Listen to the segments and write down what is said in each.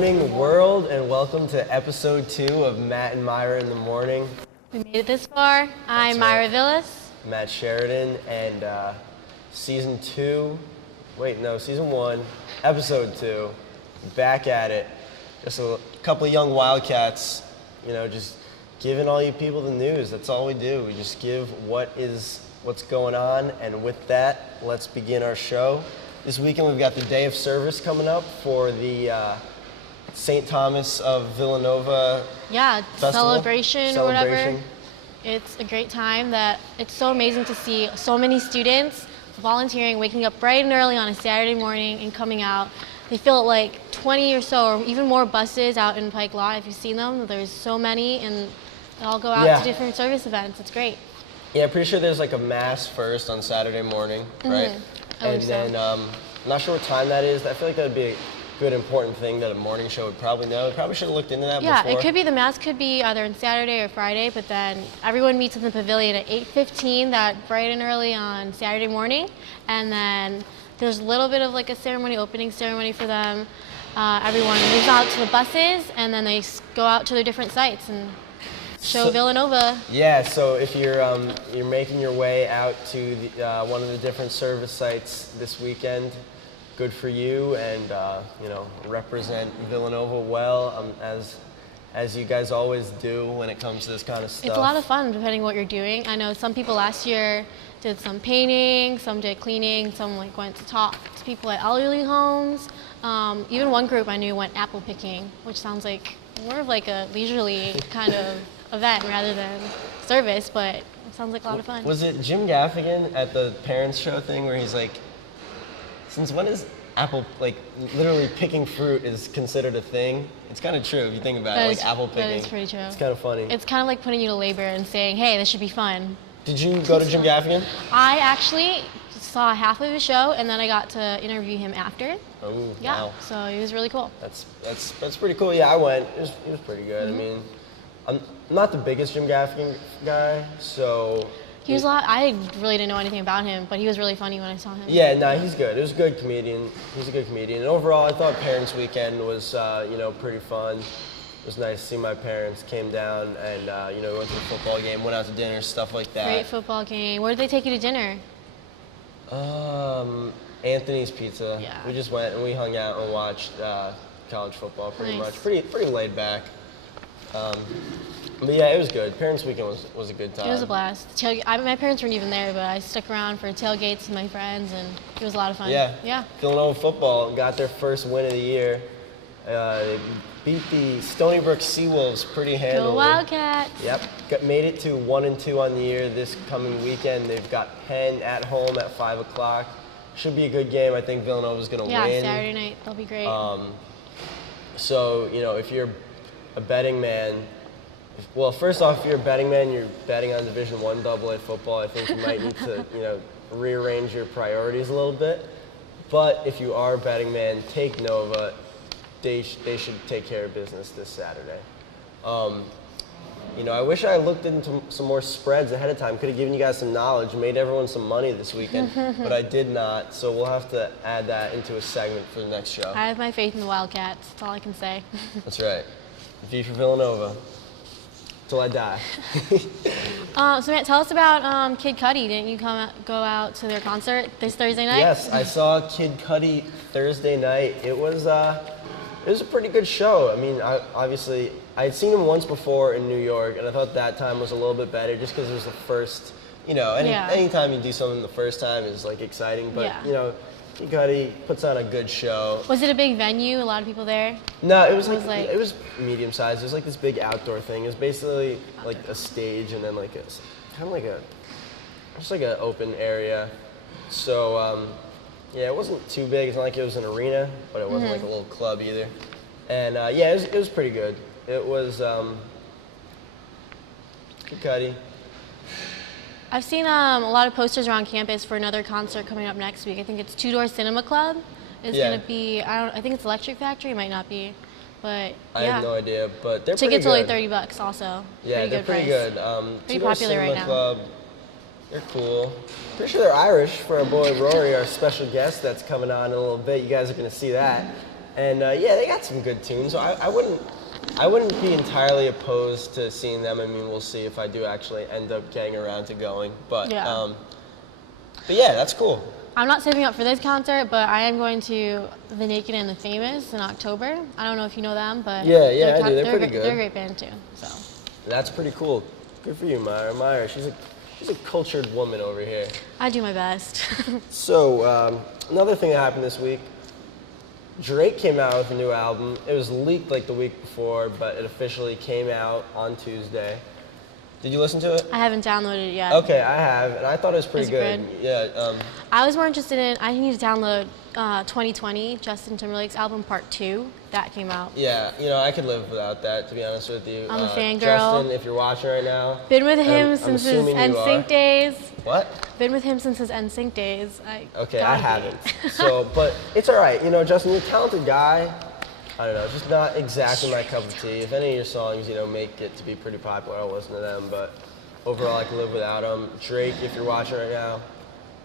morning, world, and welcome to episode 2 of Matt and Myra in the Morning. We made it this far. I'm Myra Villas. Matt Sheridan, and season 1, episode 2, back at it. Just a couple of young Wildcats, just giving all you people the news. That's all we do. We just give what's going on, and with that, let's begin our show. This weekend we've got the day of service coming up for the St. Thomas of Villanova Festival. celebration or whatever. It's a great time. It's so amazing to see so many students volunteering, waking up bright and early on a Saturday morning and coming out. They fill like 20 or so or even more buses out in Pike Law. If you've seen them, there's so many, and they all go out to different service events. It's great. Yeah, I'm pretty sure there's like a mass first on Saturday morning, right? And then I'm not sure what time that is. I feel like that would be a good important thing that a morning show would probably know. We probably should have looked into that before. Yeah, it could be the mass could be either on Saturday or Friday, but then everyone meets in the pavilion at 8:15 that bright and early on Saturday morning, and then there's a little bit of like a opening ceremony for them. Everyone moves out to the buses, and then they go out to their different sites and show Villanova. Yeah, so if you're making your way out to one of the different service sites this weekend, good for you, and represent Villanova well, as you guys always do when it comes to this kind of stuff. It's a lot of fun depending what you're doing. I know some people last year did some painting, some did cleaning, some went to talk to people at elderly homes. Even one group I knew went apple picking, which sounds like more of like a leisurely kind of event rather than service, but it sounds like a lot of fun. Was it Jim Gaffigan at the parents show thing where he's like, since when is literally picking fruit is considered a thing? It's kind of true if you think about it, apple picking. That is pretty true. It's kind of funny. It's kind of like putting you to labor and saying, hey, this should be fun. Did you go to Jim Gaffigan? I actually saw half of his show, and then I got to interview him after. Oh, yeah, wow. So he was really cool. That's pretty cool. Yeah, I went. It was pretty good. I mean, I'm not the biggest Jim Gaffigan guy, so... He was I really didn't know anything about him, but he was really funny when I saw him. Yeah, no, he's good. He was a good comedian. He's a good comedian. And overall, I thought Parents Weekend was, pretty fun. It was nice to see my parents came down and, we went to the football game, went out to dinner, stuff like that. Great football game. Where did they take you to dinner? Anthony's Pizza. Yeah. We just went and we hung out and watched college football pretty Nice. much. Pretty laid back. But yeah, it was good. Parents Weekend was a good time. It was a blast. My parents weren't even there, but I stuck around for tailgates with my friends, and it was a lot of fun. Yeah. Villanova football got their first win of the year. They beat the Stony Brook Seawolves pretty handily. Go Wildcats! Yep. Made it to 1-2 on the year this coming weekend. They've got Penn at home at 5 o'clock. Should be a good game. I think Villanova's going to win. Yeah, Saturday night. That'll be great. So, if you're a betting man, well, first off, if you're a betting man, you're betting on Division I AA football, I think you might need to, rearrange your priorities a little bit. But if you are a betting man, take Nova. They should take care of business this Saturday. I wish I looked into some more spreads ahead of time. Could have given you guys some knowledge, made everyone some money this weekend, but I did not. So we'll have to add that into a segment for the next show. I have my faith in the Wildcats. That's all I can say. That's right. V for Villanova. Till I die. So Matt, tell us about Kid Cudi. Didn't you go out to their concert this Thursday night? Yes, I saw Kid Cudi Thursday night. It was a pretty good show. I mean, obviously, I had seen him once before in New York, and I thought that time was a little bit better just because it was the first, anytime you do something the first time is like exciting, but Kid Cudi puts on a good show. Was it a big venue? A lot of people there? No, it was medium sized. It was like this big outdoor thing. It was basically like a stage and then just like an open area. So it wasn't too big. It's not like it was an arena, but it wasn't like a little club either. And it was pretty good. It was Kid Cudi. I've seen a lot of posters around campus for another concert coming up next week. I think it's Two Door Cinema Club. It's going to be, I think it's Electric Factory. It might not be, but I have no idea, but they're tickets pretty good. are like $30 also. Yeah, they're pretty good. Pretty popular right now. Club, they're cool. Pretty sure they're Irish for our boy Rory, our special guest that's coming on in a little bit. You guys are going to see that. And yeah, they got some good tunes. So I wouldn't be entirely opposed to seeing them. I mean, we'll see if I do actually end up getting around to going. But yeah, that's cool. I'm not saving up for this concert, but I am going to The Naked and the Famous in October. I don't know if you know them, but yeah, I do. They're pretty good. They're a great band too. So that's pretty cool. Good for you, Myra. Myra, she's a cultured woman over here. I do my best. So another thing that happened this week, Drake came out with a new album. It was leaked like the week before, but it officially came out on Tuesday. Did you listen to it? I haven't downloaded it yet. Okay, I have, and I thought it was pretty good. Yeah. I was more interested in, I need to download 2020, Justin Timberlake's album Part 2. That came out. Yeah, I could live without that, to be honest with you. I'm a fangirl. Justin, if you're watching right now. Been with him since his NSYNC days. What? Been with him since his NSYNC days. Okay, I haven't. But it's all right. Justin, you're a talented guy. I don't know, just not exactly my cup of tea. If any of your songs, make it to be pretty popular, I'll listen to them. But overall, I can live without them. Drake, if you're watching right now.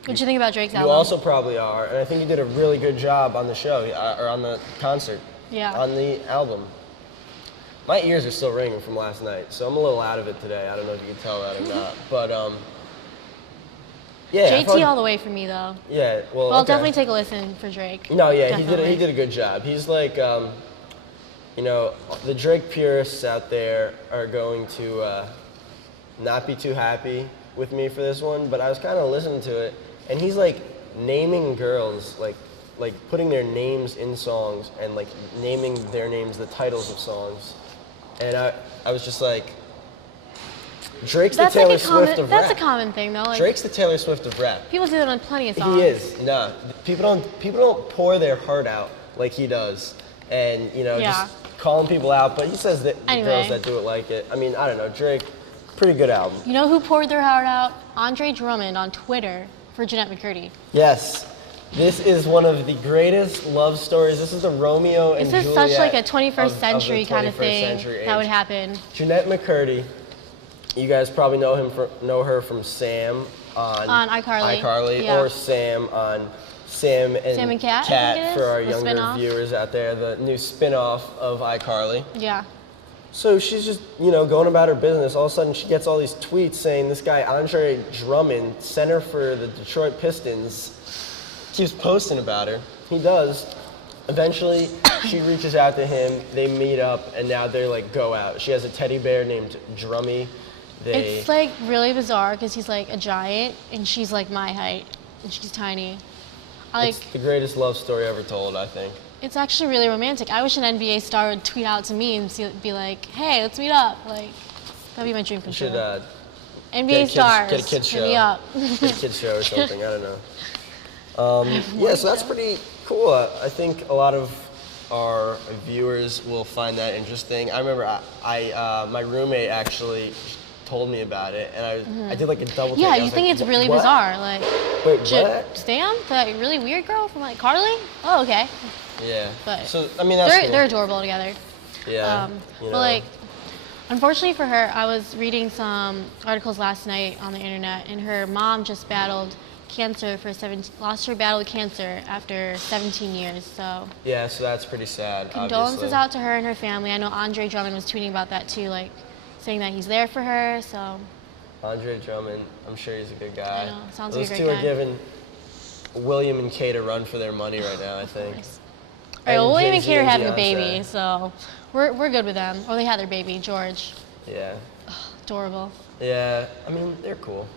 What'd you think about Drake's album? You also probably are, and I think you did a really good job on the show, or on the concert. Yeah. On the album. My ears are still ringing from last night, so I'm a little out of it today. I don't know if you can tell that or not. But, yeah. JT all the way for me, though. Yeah, well, I'll definitely take a listen for Drake. No, yeah, definitely. he did a good job. He's like, the Drake purists out there are going to not be too happy with me for this one, but I was kind of listening to it, and he's like naming girls, like putting their names in songs and like naming their names the titles of songs, and I was just like, Drake's the Taylor Swift of rap. That's a common thing, though. Like, Drake's the Taylor Swift of rap. People do that on plenty of songs. He is. No, people don't pour their heart out like he does, and just calling people out. But he says that the girls that do it like it. I mean, I don't know. Drake, pretty good album. You know who poured their heart out? Andre Drummond on Twitter for Jeanette McCurdy. Yes. This is one of the greatest love stories. This is the Romeo and Juliet. This is such like a 21st century kind of thing that would happen. Jeanette McCurdy. You guys probably know her from Sam on iCarly, or Sam on Sam and Cat for our younger viewers out there, the new spin-off of iCarly. Yeah. So she's just, going about her business. All of a sudden she gets all these tweets saying this guy Andre Drummond, center for the Detroit Pistons, keeps posting about her. He does. Eventually she reaches out to him, they meet up, and now they're like go out. She has a teddy bear named Drummy. It's like really bizarre because he's like a giant and she's like my height and she's tiny. It's the greatest love story ever told, I think. It's actually really romantic. I wish an NBA star would tweet out to me and be like, "Hey, let's meet up." Like, that'd be my dream come true. You should NBA stars, get a kids show. Hit me up. Get a kids show or something. I don't know. Yeah, so that's pretty cool. I think a lot of our viewers will find that interesting. I remember my roommate actually told me about it, and I did like a double take. Yeah, you think it's really bizarre. Like, wait, what? Stan? That really weird girl from like Carly? Oh, okay. Yeah. But so, I mean, that's cool. They're adorable together. Yeah. But like, unfortunately for her, I was reading some articles last night on the internet, and her mom just battled cancer lost her battle with cancer after 17 years, so. Yeah, so that's pretty sad, Condolences out to her and her family. I know Andre Drummond was tweeting about that too, like, saying that he's there for her, so. Andre Drummond, I'm sure he's a good guy. I know, sounds like a great guy. Those two are giving William and Kate a run for their money right now, I think. All right, well, William and Kate are having a baby, so we're good with them. Or they had their baby, George. Yeah. Adorable. Yeah, I mean, they're cool.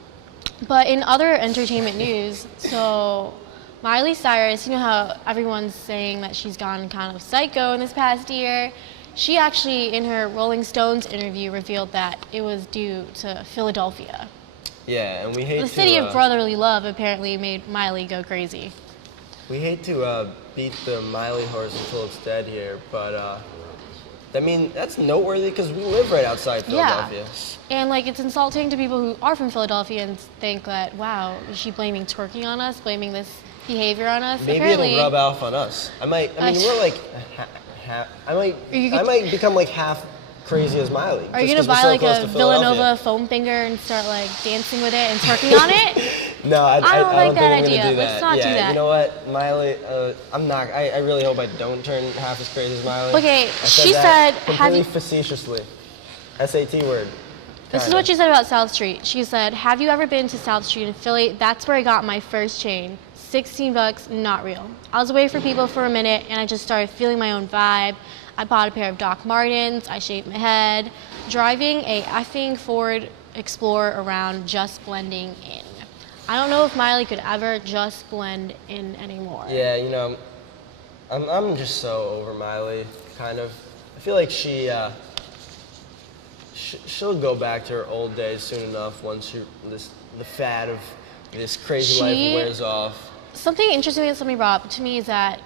But in other entertainment news, so Miley Cyrus, you know how everyone's saying that she's gone kind of psycho in this past year? She actually, in her Rolling Stones interview, revealed that it was due to Philadelphia. Yeah, and we hate the city of brotherly love apparently made Miley go crazy. We hate to beat the Miley horse until it's dead here, but I mean, that's noteworthy because we live right outside Philadelphia. Yeah. And like, it's insulting to people who are from Philadelphia and think that, wow, is she blaming twerking on us, blaming this behavior on us? Maybe it'll rub off on us. I mean, we're like, I might become like half crazy as Miley. Are you just gonna 'cause we're buy so like close a to Philadelphia. Villanova foam finger and start like dancing with it and twerking on it? No, I don't like don't that think I'm idea. gonna do that. Let's not do yeah, that. you know what, Miley? I'm not. I really hope I don't turn half as crazy as Miley. Okay, I she that said, completely facetiously. SAT word. This is Kinda. what she said about South Street. She said, have you ever been to South Street in Philly? That's where I got my first chain. $16, not real. I was away from people for a minute and I just started feeling my own vibe. I bought a pair of Doc Martens, I shaved my head, driving a effing Ford Explorer around, just blending in. I don't know if Miley could ever just blend in anymore. Yeah, you know, I'm just so over Miley, kind of. I feel like she'll go back to her old days soon enough once the fad of this crazy life wears off. Something interesting that somebody brought up to me is that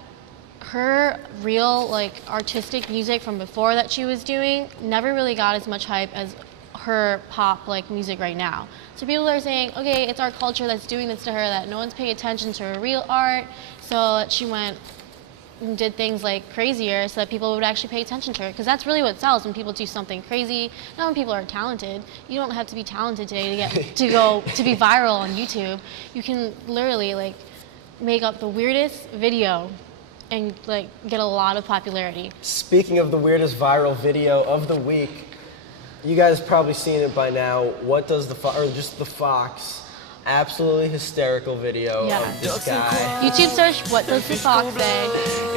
her real like artistic music from before that she was doing never really got as much hype as her pop like music right now. So people are saying, okay, it's our culture that's doing this to her, that no one's paying attention to her real art, so she went and did things like crazier so that people would actually pay attention to her, because that's really what sells, when people do something crazy. Not when people are talented. You don't have to be talented today to get to be viral on YouTube. You can literally like make up the weirdest video and like get a lot of popularity. Speaking of the weirdest viral video of the week, you guys probably seen it by now. What does the Fox? Absolutely hysterical video of this guy. YouTube search, what does the Fox say?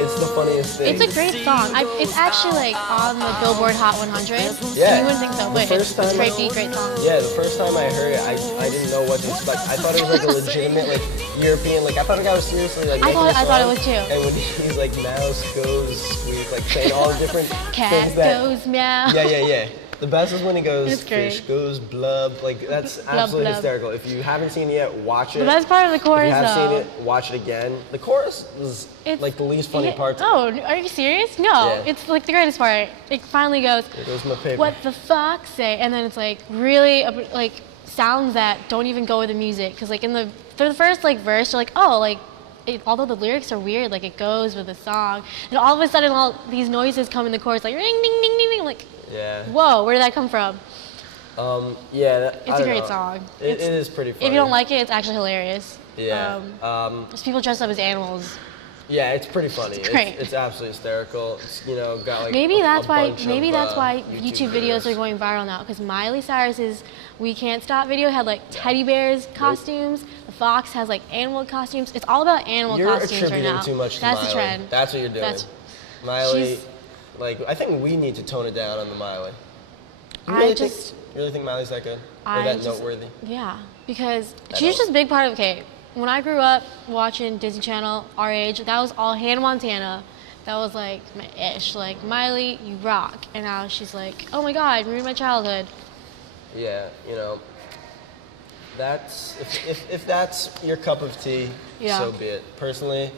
It's the funniest thing. It's a great song. It's actually like on the Billboard Hot 100. Yeah. You wouldn't think so, but it's a great beat, great song. Yeah, the first time I heard it, I didn't know what to expect. I thought it was like a legitimate like European, like I thought the guy was seriously like making a song. I thought it was too. And when he's like mouse goes squeak, like saying all the different Cat things that goes meow. Yeah. The best is when he goes, It's great. fish goes blub. Like, that's absolutely blub. hysterical. If you haven't seen it yet, watch it. The best part of the chorus, if you have though. seen it, watch it again. The chorus is like the least funny part. Oh, are you serious? No, Yeah. it's like the greatest part. It finally goes, There goes my paper. what the fuck say? And then it's like really like sounds that don't even go with the music. Because like for the first like verse, you're like, oh, like, although the lyrics are weird, like it goes with the song. And all of a sudden, all these noises come in the chorus, like ring, ding, ding, ding, ding. Like, Yeah. whoa, where did that come from? Yeah. It's a great song. It is pretty funny. If you don't like it, it's actually hilarious. Yeah. There's people dressed up as animals. Yeah, it's pretty funny. It's great. It's absolutely hysterical. It's, got like Maybe that's why. bunch Maybe of, that's why YouTube YouTube videos are going viral now. Because Miley Cyrus's "We Can't Stop" video had like teddy bears costumes. The Fox has like animal costumes. It's all about animal You're costumes right attributing now. too much to That's Miley. the trend. That's what you're doing. Miley, like I think we need to tone it down on the Miley. You really think Miley's that good? Or that noteworthy? Yeah, because she's just a big part of when I grew up watching Disney Channel, our age, that was all Hannah Montana. That was like my ish. Like, Miley, you rock. And now she's like, oh my God, ruined my childhood. Yeah, that's if that's your cup of tea, so be it. Personally,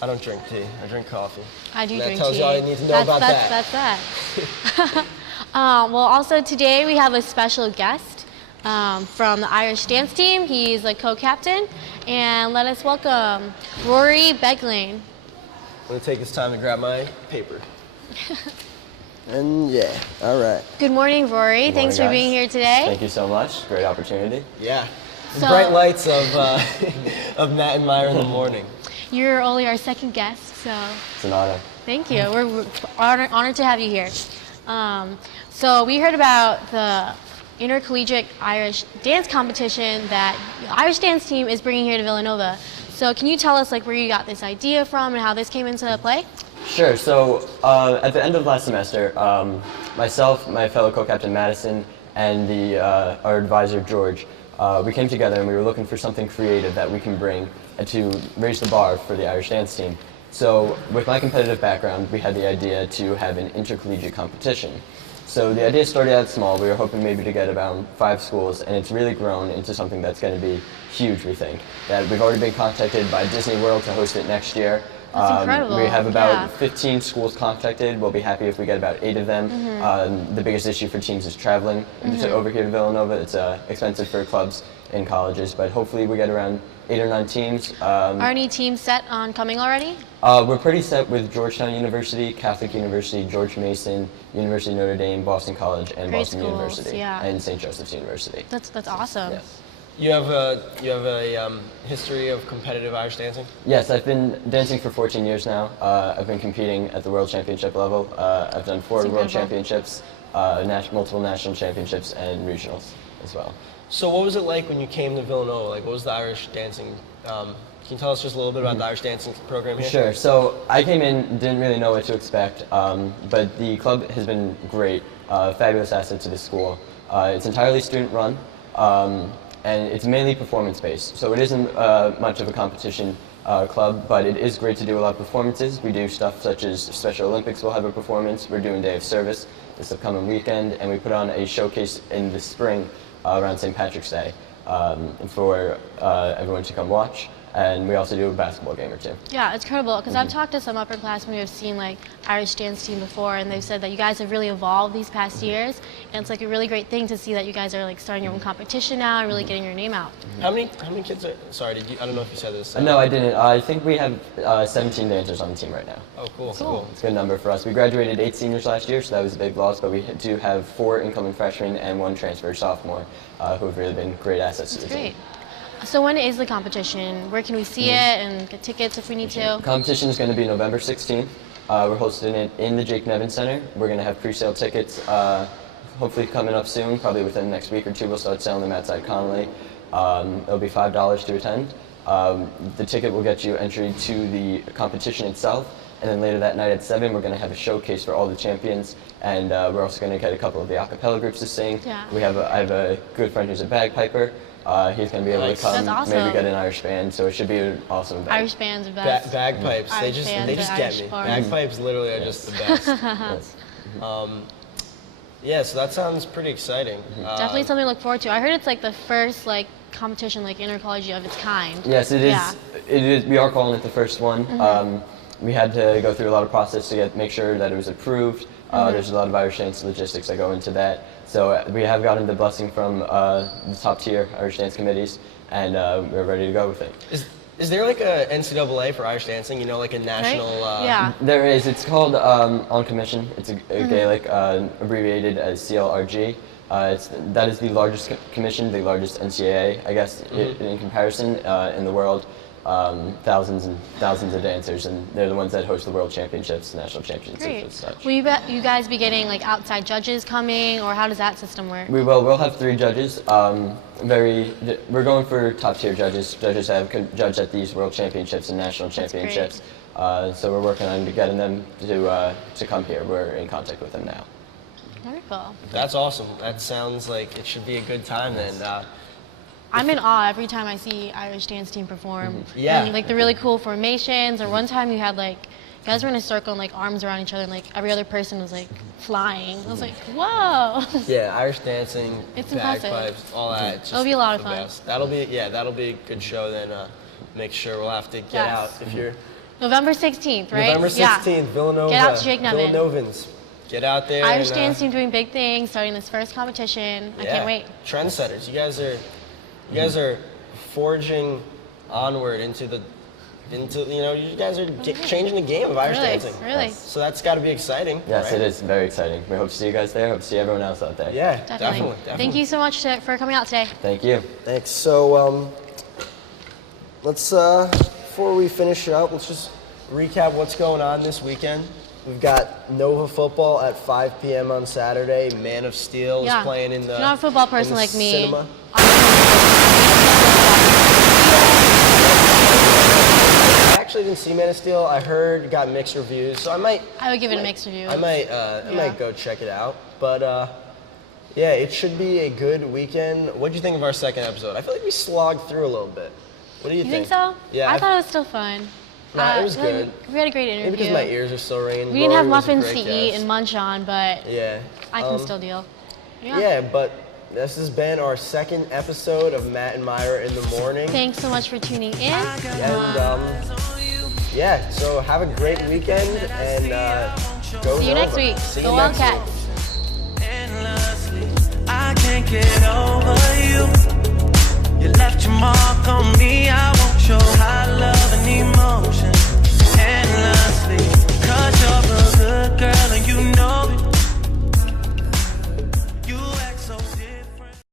I don't drink tea. I drink coffee. I do and drink tea. That tells you all you need to know about that. That's that. Well, also today we have a special guest from the Irish dance team. He's a co-captain. And let us welcome Rory Beglane. I'm going to take this time to grab my paper. And yeah, all right. Good morning, Rory. Good Thanks morning, for being guys. here today. Thank you so much. Great opportunity. Yeah. The bright lights of of Matt and Myra in the morning. You're only our second guest, so It's an honor. thank you. We're honored to have you here. So we heard about the intercollegiate Irish dance competition that the Irish dance team is bringing here to Villanova. So can you tell us like where you got this idea from and how this came into play? Sure. So at the end of last semester, myself, my fellow co-captain Madison, and our advisor George, we came together and we were looking for something creative that we can bring to raise the bar for the Irish dance team. So with my competitive background, we had the idea to have an intercollegiate competition. So the idea started out small. We were hoping maybe to get about 5 schools, and it's really grown into something that's going to be huge, we think. That we've already been contacted by Disney World to host it next year. That's incredible. We have about Yeah. 15 schools contacted. We'll be happy if we get about 8 of them. The biggest issue for teams is traveling over here to Villanova. It's expensive for clubs and colleges, but hopefully we get around 8 or 9 teams. Are any teams set on coming already? We're pretty set with Georgetown University, Catholic University, George Mason, University of Notre Dame, Boston College, and Great Boston schools, University, yeah. and St. Joseph's University. That's awesome. Yes. You have a history of competitive Irish dancing? Yes, I've been dancing for 14 years now. I've been competing at the World Championship level. I've done 4 That's World incredible. Championships, multiple national championships, and regionals as well. So what was it like when you came to Villanova? Like, what was the Irish dancing? Can you tell us just a little bit about the Irish dancing program here? Sure. So I came in, didn't really know what to expect, but the club has been great, fabulous asset to the school. It's entirely student-run, and it's mainly performance-based. So it isn't much of a competition club, but it is great to do a lot of performances. We do stuff such as Special Olympics will have a performance. We're doing Day of Service this upcoming weekend, and we put on a showcase in the spring around St. Patrick's Day for everyone to come watch. And we also do a basketball game or two. Yeah, it's incredible because I've talked to some upperclassmen who have seen like Irish dance team before, and they've said that you guys have really evolved these past years, and it's like a really great thing to see that you guys are like starting your own competition now and really getting your name out. How many kids are? Sorry, I don't know if you said this. No, I didn't. I think we have 17 dancers on the team right now. Oh, cool. Cool. It's a good number for us. We graduated 8 seniors last year, so that was a big loss, but we do have 4 incoming freshmen and 1 transfer sophomore who have really been great assets to the Great. team. So when is the competition? Where can we see it and get tickets if we need to? Competition is going to be November 16th. We're hosting it in the Jake Nevin Center. We're going to have pre-sale tickets hopefully coming up soon, probably within the next week or 2. We'll start selling them outside Connolly. It'll be $5 to attend. The ticket will get you entry to the competition itself, and then later that night at 7, we're going to have a showcase for all the champions, and we're also going to get a couple of the a cappella groups to sing. Yeah. I have a good friend who's a bagpiper. He's going to be able to come, That's awesome. maybe get an Irish band, so it should be an awesome event. Irish bands are best. Bagpipes. Irish They bands just and get Irish me. bars. Bagpipes literally are just the best. Yes. Yeah, so that sounds pretty exciting. Definitely something to look forward to. I heard it's like the first like competition like intercollegiate of its kind. Yes, it is. Yeah. It is. We are calling it the first one. We had to go through a lot of process to make sure that it was approved. There's a lot of Irish dance logistics that go into that. So we have gotten the blessing from the top tier Irish dance committees, and we're ready to go with it. Is there like a NCAA for Irish dancing? You know, like a national. Yeah. There is. It's called On Commission. It's a Gaelic abbreviated as CLRG. That is the largest commission, the largest NCAA, I guess, in comparison in the world. Thousands and thousands of dancers, and they're the ones that host the world championships, national championships, and Great. such. Will you guys be getting like outside judges coming, or how does that system work? We will. We'll have 3 judges. We're going for top tier judges. Judges that have judged at these world championships and national championships. So we're working on getting them to come here. We're in contact with them now. Wonderful. That's awesome. That sounds like it should be a good time then. I'm in awe every time I see Irish dance team perform. Yeah. And like the really cool formations, or one time you had like, you guys were in a circle and like arms around each other, and like every other person was like flying. I was like, whoa. Yeah, Irish dancing, It's impressive. bagpipes, all that. It's just It'll be a lot of the fun. best. That'll be a good show then. Make sure we'll have to get Yes. out if you're November 16th, right? November 16th, Yeah. Villanova. Get out to Jake Nevin. Villanovans. Get out there. Irish and, dance team doing big things, starting this first competition. I can't wait. Trendsetters. You guys are forging onward into you guys are changing the game of Irish dancing. Really. So that's got to be exciting. Yes, right? it is very exciting. We hope to see you guys there. Hope to see everyone else out there. Yeah, Definitely. Thank you so much for coming out today. Thank you. Thanks. So let's before we finish up, let's just recap what's going on this weekend. We've got Nova football at 5 p.m. on Saturday. Man of Steel is playing in the. If you're not a football in person the like me, cinema. I actually didn't see Man of Steel. I heard got mixed reviews, so I would give it a mixed review. I might go check it out. But yeah, it should be a good weekend. What do you think of our second episode? I feel like we slogged through a little bit. What do you You think so? Yeah. I thought it was still fun. Nah, it was good. We had a great interview. Maybe because my ears are still ringing. We didn't have Rory was a muffins to great eat guest. and munch on, but Yeah. I can still deal. Yeah, but this has been our second episode of Matt and Myra in the morning. Thanks so much for tuning in. And yeah, so have a great weekend and go See you Nova. next week. See Go you next Wildcats. week. I can't get over